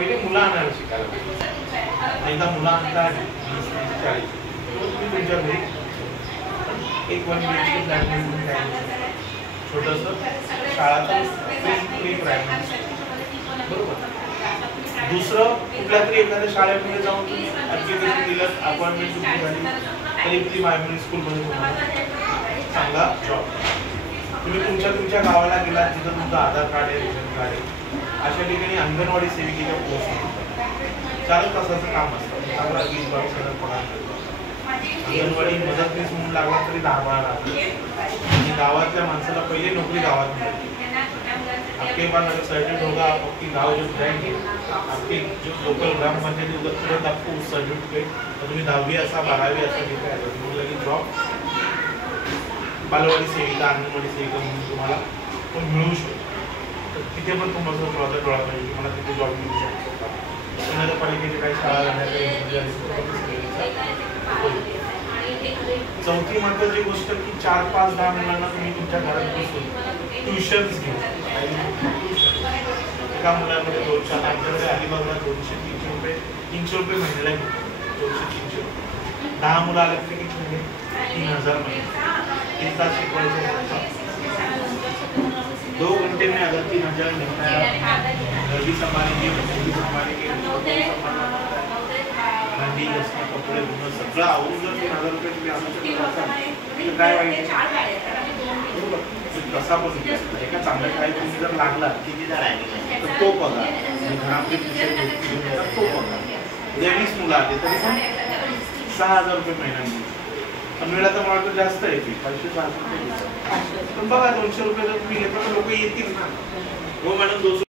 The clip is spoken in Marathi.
पहिले मुलं आणायला शिकायला पाहिजे. एकदा मुलं आणता 20-40 तुम्ही तुमच्या घरी एक 1 BHK फ्लॅट मिळून काय छोटंसं शाळाचं प्री प्रायमरी बरोबर. दुसरं कुठल्या तरी एखाद्या शाळेमध्ये जाऊन तुम्ही ॲप्लिकेशन दिलं, अपॉइंटमेंट तुमची झाली तरी प्री प्रायमरी स्कूलमध्ये तुम्हाला चांगला जॉब. तुम्ही तुमच्या गावाला गेलात जिथं तुमचं आधार कार्ड आहे, रेशन कार्ड आहे, अशा ठिकाणी अंगणवाडी सेविकेच्या पोस्ट 4 तासाचं काम असतं. चांगला 20-22 पगार मिळतो. अंगणवाडी मदतनीस म्हणून लागला तरी 10-12 लागतात. आणि गावातल्या माणसाला पहिली नोकरी गावात मिळते. आपके पास अगर सर्टिफिकेट होगा, आप आपकी गाँव जब जाएंगे, आपके जो लोकल ग्राम पंचायत होगा तुरंत आपको उस सर्टिफिकेट, तुम्ही 10वी असा 12वी असा घेताय तर लगे जॉब बालवाडी सेविका, अंगणवाडी सेविका म्हणून तुम्हाला पण मिळू शकतो. तर तिथे पण तुम्हाला थोडासा डोळा पाहिजे की मला तिथे जॉब मिळू शकतो का. नगरपालिकेचे काही शाळा घालण्याचा. चौथी महत्त्वाची गोष्ट की 4-5-10 मुलांना तुम्ही तुमच्या घरात बसून ट्युशन्स घेऊ. एका मुलामध्ये 200, आमच्याकडे अलिबागला 200-300 रुपये महिन्याला घेतो. 200-300 रुपये 10 मुलं आले तरी किती म्हणजे 3000 महिने. 3 तास शिकवायचे. 2 घंटे में अगर 3000 मिलता है, घर भी संभालेंगे, बच्चे भी संभालेंगे, भांडी घासणं, कपडे धुणं सगळं आवरून जर 3000 रुपये तुम्ही आणू शकत असाल तर काय वाईट. कसा पण एका चांगल्या शाळेत तुम्ही जर लागला तर तो पगार, घरामध्ये तो पगार. 20 मुलं आले तरी पण 6000 रुपये महिन्याने. पण वेळा तर मला वाटतं जास्त आहे, 500-600 रुपये. पण बघा 200 रुपये जर तुम्ही घेता तर लोक येतील ना. हो मॅडम 200